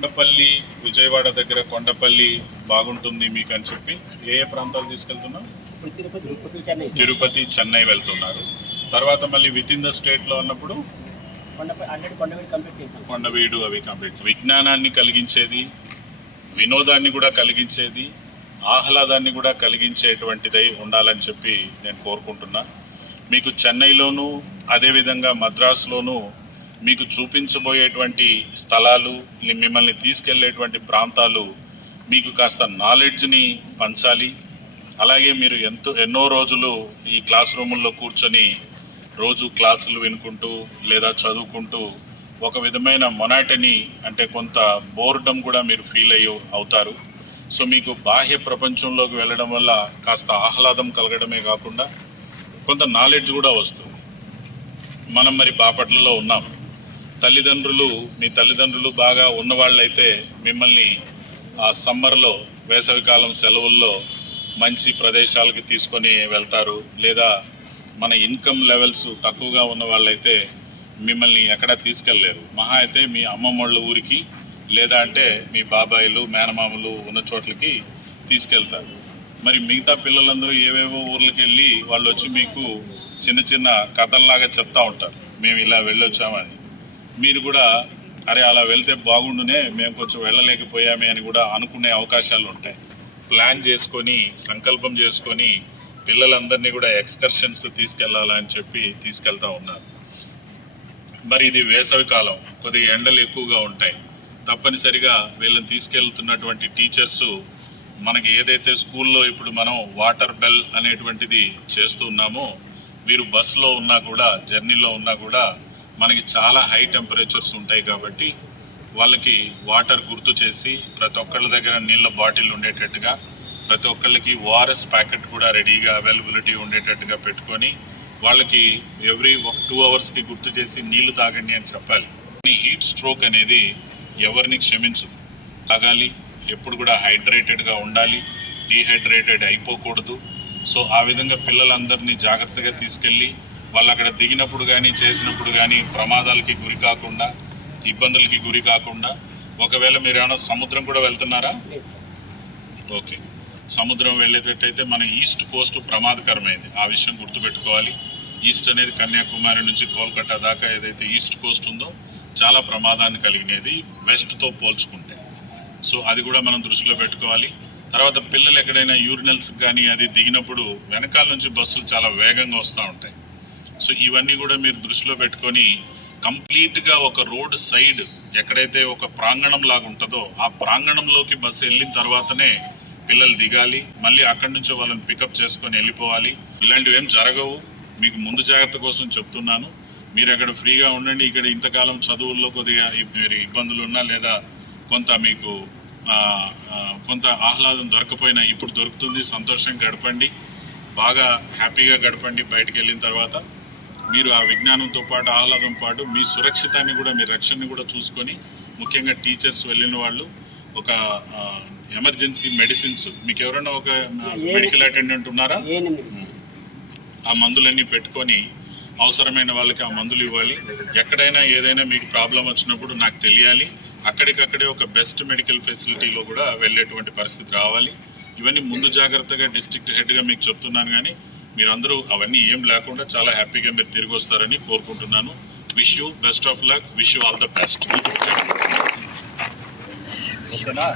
కొండపల్లి విజయవాడ దగ్గర కొండపల్లి బాగుంటుంది మీకు అని చెప్పి ఏ ఏ ప్రాంతాలు తీసుకెళ్తున్నాం? తిరుపతి చెన్నై. వెళ్తున్నారు. తర్వాత మళ్ళీ విత్ ఇన్ ద స్టేట్లో చేశాం. కొండవీడు అవి కంప్లీట్ విజ్ఞానాన్ని కలిగించేది వినోదాన్ని కూడా కలిగించేది ఆహ్లాదాన్ని కూడా కలిగించేటువంటిదై ఉండాలని చెప్పి నేను కోరుకుంటున్నా. మీకు చెన్నైలోనూ అదేవిధంగా మద్రాసులోనూ మీకు చూపించబోయేటువంటి స్థలాలు మిమ్మల్ని తీసుకెళ్ళేటువంటి ప్రాంతాలు మీకు కాస్త నాలెడ్జ్ని పంచాలి. అలాగే మీరు ఎంతో ఎన్నో రోజులు ఈ క్లాస్ రూముల్లో కూర్చొని రోజు క్లాసులు వినుకుంటూ లేదా చదువుకుంటూ ఒక విధమైన మొనాటని అంటే కొంత బోర్డం కూడా మీరు ఫీల్ అయ్యి అవుతారు. సో మీకు బాహ్య ప్రపంచంలోకి వెళ్ళడం వల్ల కాస్త ఆహ్లాదం కలగడమే కాకుండా కొంత నాలెడ్జ్ కూడా వస్తుంది. మనం మరి బాపట్లలో ఉన్నాం. తల్లిదండ్రులు మీ తల్లిదండ్రులు బాగా ఉన్నవాళ్ళైతే మిమ్మల్ని ఆ సమ్మర్లో వేసవికాలం సెలవుల్లో మంచి ప్రదేశాలకి తీసుకొని వెళ్తారు. లేదా మన ఇన్కమ్ లెవెల్స్ తక్కువగా ఉన్న వాళ్ళైతే మిమ్మల్ని ఎక్కడా తీసుకెళ్ళలేరు మహా అయితే మీ అమ్మమ్మళ్ళ ఊరికి లేదా అంటే మీ బాబాయిలు మేనమామలు ఉన్న చోట్లకి తీసుకెళ్తారు. మరి మిగతా పిల్లలందరూ ఏవేవో ఊర్లకి వెళ్ళి వాళ్ళు వచ్చి మీకు చిన్న చిన్న కథల్లాగా చెప్తా ఉంటారు. మేము ఇలా వెళ్ళొచ్చామని. మీరు కూడా అరే అలా వెళ్తే బాగుండునే మేము కొంచెం వెళ్ళలేకపోయామే అని కూడా అనుకునే అవకాశాలు ఉంటాయి. ప్లాన్ చేసుకొని సంకల్పం చేసుకొని పిల్లలందరినీ కూడా ఎక్స్కర్షన్స్ తీసుకెళ్ళాలని చెప్పి తీసుకెళ్తా ఉన్నారు. మరి ఇది వేసవి కాలం కొద్దిగా ఎండలు ఎక్కువగా ఉంటాయి. తప్పనిసరిగా వీళ్ళని తీసుకెళ్తున్నటువంటి టీచర్స్ మనకి ఏదైతే స్కూల్లో ఇప్పుడు మనం వాటర్ బెల్ అనేటువంటిది చేస్తూ ఉన్నామో మీరు బస్సులో ఉన్నా కూడా జర్నీలో ఉన్నా కూడా మనకి చాలా హై టెంపరేచర్స్ ఉంటాయి కాబట్టి వాళ్ళకి వాటర్ గుర్తు చేసి ప్రతి ఒక్కళ్ళ దగ్గర నీళ్ళ బాటిల్ ఉండేటట్టుగా ప్రతి ఒక్కళ్ళకి ఓఆర్ఎస్ ప్యాకెట్ కూడా రెడీగా అవైలబిలిటీ ఉండేటట్టుగా పెట్టుకొని వాళ్ళకి ఎవ్రీ టూ అవర్స్కి గుర్తు చేసి నీళ్ళు తాగండి అని చెప్పాలి. ఈ హీట్ స్ట్రోక్ అనేది ఎవరిని క్షమించదు. తాగాలి ఎప్పుడు కూడా హైడ్రేటెడ్గా ఉండాలి డీహైడ్రేటెడ్ అయిపోకూడదు. సో ఆ విధంగా పిల్లలందరినీ జాగ్రత్తగా తీసుకెళ్ళి వాళ్ళు అక్కడ దిగినప్పుడు కానీ చేసినప్పుడు కానీ ప్రమాదాలకి గురి కాకుండా ఇబ్బందులకి గురి కాకుండా ఒకవేళ మీరు ఏమైనా సముద్రం కూడా వెళ్తున్నారా? ఓకే. సముద్రం వెళ్ళేటట్టయితే మన ఈస్ట్ కోస్ట్ ప్రమాదకరమైంది. ఆ విషయం గుర్తుపెట్టుకోవాలి. ఈస్ట్ అనేది కన్యాకుమారి నుంచి కోల్కతా దాకా ఏదైతే ఈస్ట్ కోస్ట్ ఉందో చాలా ప్రమాదాన్ని కలిగినది వెస్ట్తో పోల్చుకుంటే. సో అది కూడా మనం దృష్టిలో పెట్టుకోవాలి. తర్వాత పిల్లలు ఎక్కడైనా యూరినల్స్ కానీ అది దిగినప్పుడు వెనకాల నుంచి బస్సులు చాలా వేగంగా వస్తూ ఉంటాయి. సో ఇవన్నీ కూడా మీరు దృష్టిలో పెట్టుకొని కంప్లీట్గా ఒక రోడ్ సైడ్ ఎక్కడైతే ఒక ప్రాంగణం లాగా ఉంటుందో ఆ ప్రాంగణంలోకి బస్సు వెళ్ళిన తర్వాతనే పిల్లలు దిగాలి మళ్ళీ అక్కడి నుంచి వాళ్ళని పికప్ చేసుకొని వెళ్ళిపోవాలి. ఇలాంటివి ఏం జరగవు. మీకు ముందు జాగ్రత్త కోసం చెప్తున్నాను. మీరు అక్కడ ఫ్రీగా ఉండండి. ఇక్కడ ఇంతకాలం చదువుల్లో కొద్దిగా మీరు ఇబ్బందులు ఉన్నా లేదా కొంత మీకు కొంత ఆహ్లాదం దొరకపోయినా ఇప్పుడు దొరుకుతుంది. సంతోషంగా గడపండి. బాగా హ్యాపీగా గడపండి బయటకు వెళ్ళిన తర్వాత. మీరు ఆ విజ్ఞానంతో పాటు ఆహ్లాదం పాటు మీ సురక్షితాన్ని కూడా మీ రక్షణని కూడా చూసుకొని ముఖ్యంగా టీచర్స్ వెళ్ళిన వాళ్ళు ఒక ఎమర్జెన్సీ మెడిసిన్స్ మీకు ఎవరైనా ఒక మెడికల్ అటెండెంట్ ఉన్నారా? ఆ మందులన్నీ పెట్టుకొని అవసరమైన వాళ్ళకి ఆ మందులు ఇవ్వాలి. ఎక్కడైనా ఏదైనా మీకు ప్రాబ్లం వచ్చినప్పుడు నాకు తెలియాలి. అక్కడికక్కడే ఒక బెస్ట్ మెడికల్ ఫెసిలిటీలో కూడా వెళ్ళేటువంటి పరిస్థితి రావాలి. ఇవన్నీ ముందు జాగ్రత్తగా డిస్ట్రిక్ట్ హెడ్గా మీకు చెప్తున్నాను కానీ మీరందరూ అవన్నీ ఏం లేకుండా చాలా హ్యాపీగా మీరు తిరిగి వస్తారని కోరుకుంటున్నాను. Wish you best of luck wish you all the best ఓకేనా?